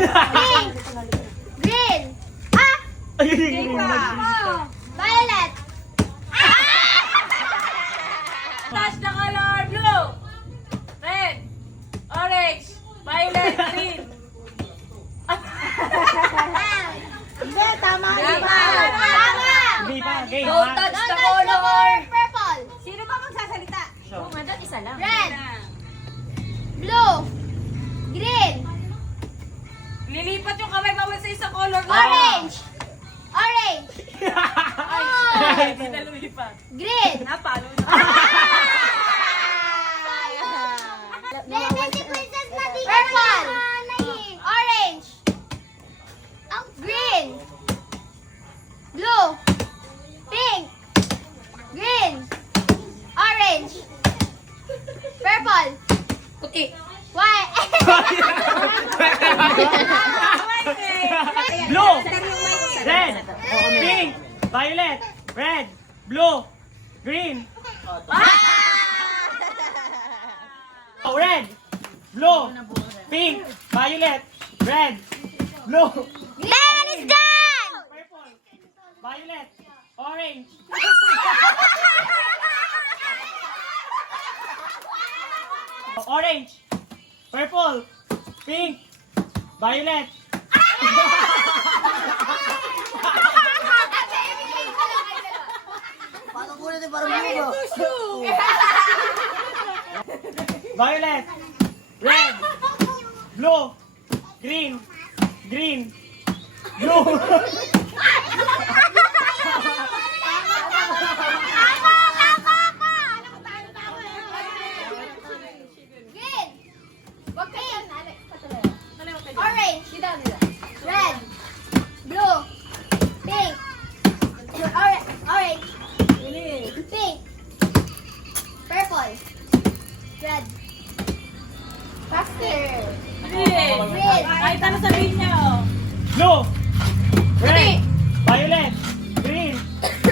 Pink. Green. Ah! Violet. Touch the color blue, red, orange, violet, green. Hindi, tama. Tama. Hindi pa, game. Don't touch the color. Purple. Sino ba magsasalita? Show. Oo nga, doon isa lang. Red. Blue. Green. Lilipat yung kamay bawal sa isang color. Orange. Orange. Ay, hindi na lumipat. Green. Napalo na. Purple. Orange. Green. Blue. Pink. Green. Orange. Purple. Puti. White. Blue, red, pink, violet, red, blue, green. Oh, red, blue, pink, violet, red, blue, Lemon is done! purple, violet, orange. Orange, purple, pink, violet. Violet, red, blue, green, green, blue. Green. Pink. Orange. Red. Blue. Pink. Orange. Pink. Purple. Red. Faster. Green. Kahit ano sabihin niya, oh. Blue, red, violet, green,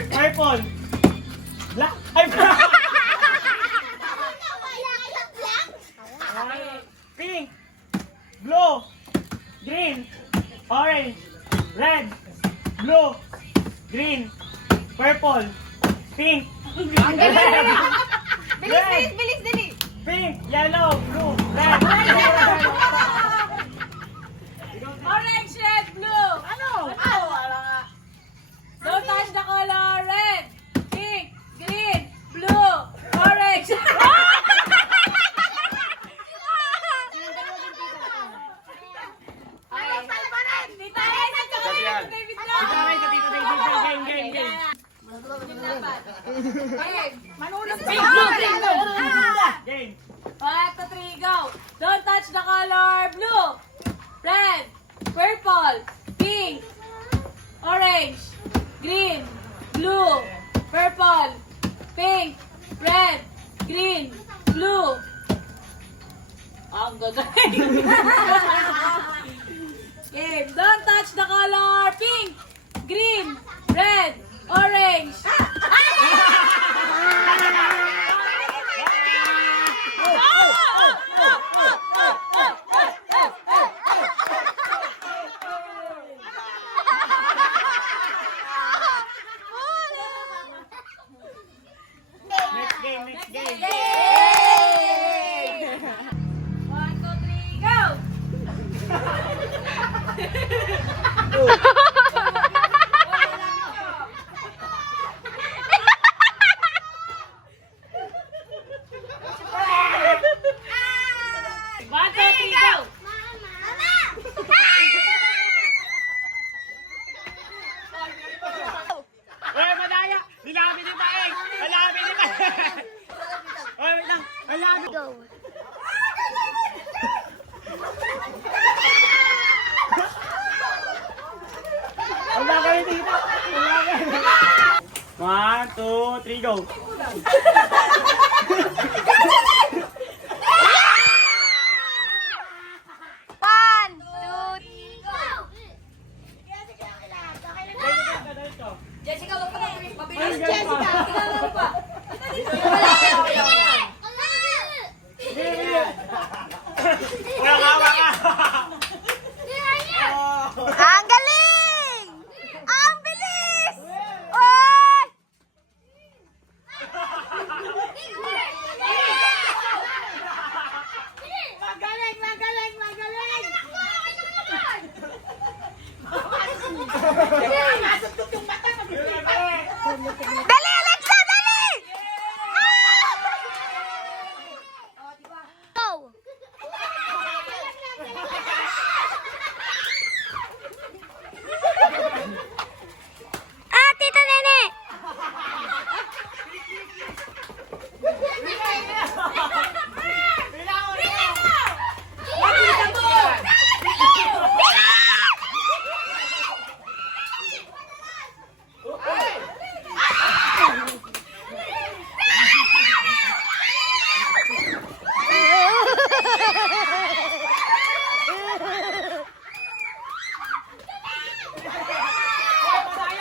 purple, black, ay brown, pink, blue, green, orange, red, blue, green, purple, pink, Bilis, dali. pink, yellow, blue, red. Orange, red, blue. Ano? Wala nga. Don't touch the color red, pink, green, blue, orange. Tita Ren, at saka David lang. Game. Manulog pink, blue, green, blue. Game. 1, 2, 3, go. Don't touch the color blue, red, purple, pink, orange, green, blue, purple, pink, red, green, blue. Ang gagaling. Okay, don't touch the color pink, green, red, orange. Next game. Yay! 1, 2, 3, go! One, two, three, go! Oy, madaya! Nilabi ni Paeng! Nilabi ni Paeng! Oy, wait lang! Nilabi! Go. Wala kayo dito! Wala kayo! 1, 2, 3, go! One, two, three, go! Jessica, wag ka na. Mabilis, Ay, Jessica. ganun pa. Tingnan pa. Wala ka! Dali, Alexa! Dali! Go! Tita Nene!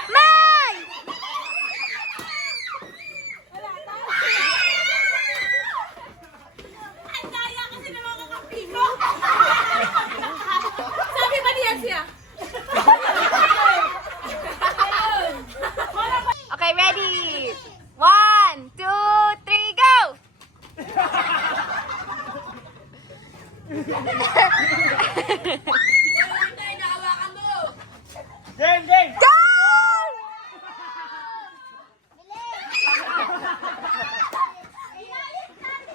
May! Ang daya kasi na mga kakampi mo. Sabi ba niya siya? Okay, ready? 1, 2, 3, go! Game, game! Go!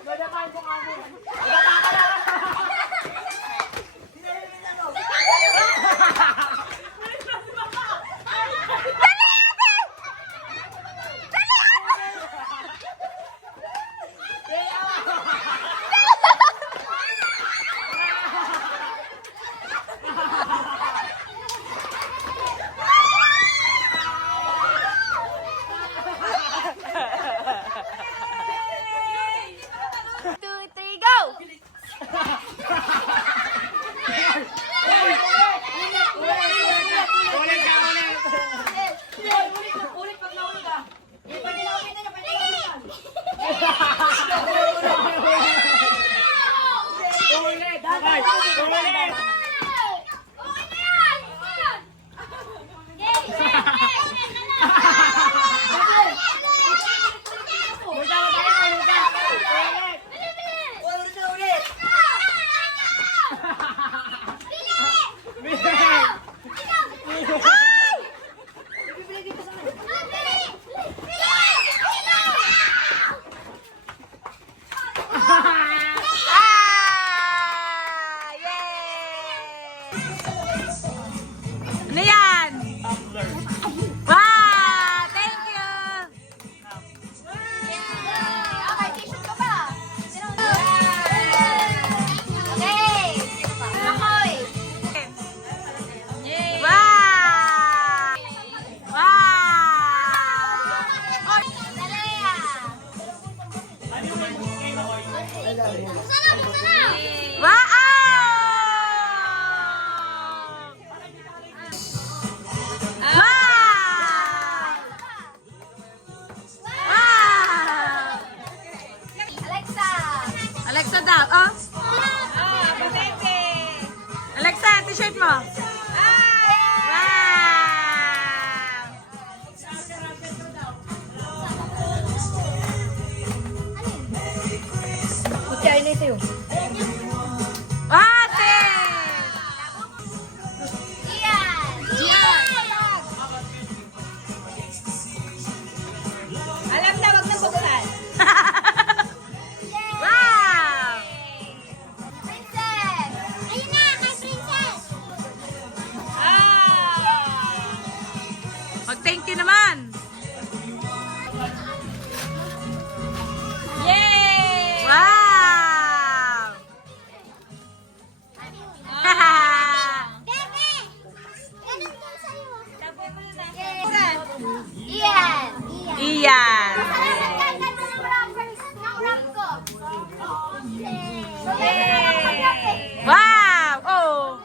Madamain ko nga mo. Two, three, go! Ulit ka, ulit! Ulit pag nauli ka. Ulit! Ulit! Ano yan? Wow! Thank you! Okay, t-shirt ka pa. Okay. Akoy. Wow! Wow! Dalea. Wow! Alexa. Alexa daw, oh. Alexa, t-shirt mo. Wow! Ate! Ian. Alam na, wag na buksan. Wow! Princess. Ayun na, kay Princess. Mag-thank you naman. Yay! Wow! Bebe! Ganun din sa'yo. Ian. Iyan. Salamat ka, ganda ng wrappers. Ng wrap ko. Yay! Wow! Oh!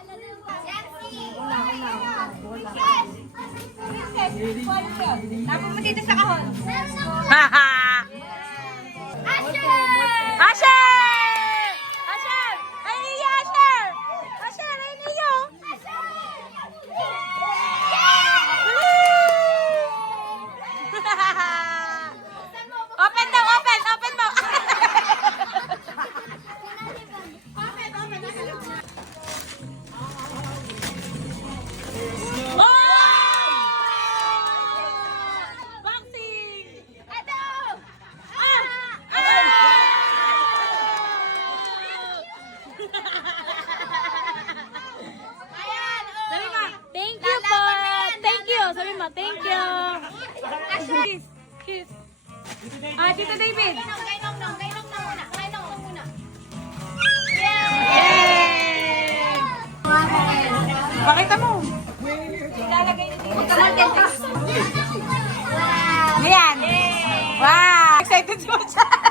Tapos mo dito sa kahon. Haha! Asher! Asher! Asher! Ay, niya, Asher! Asher, ay niyo! Open daw, open! Open mo! Oh! Thank you. Kiss. Kiss. Ah, Tito David. Kay Nong muna. Yay! Pakita mo. Ayan. Wow! Excited mo siya.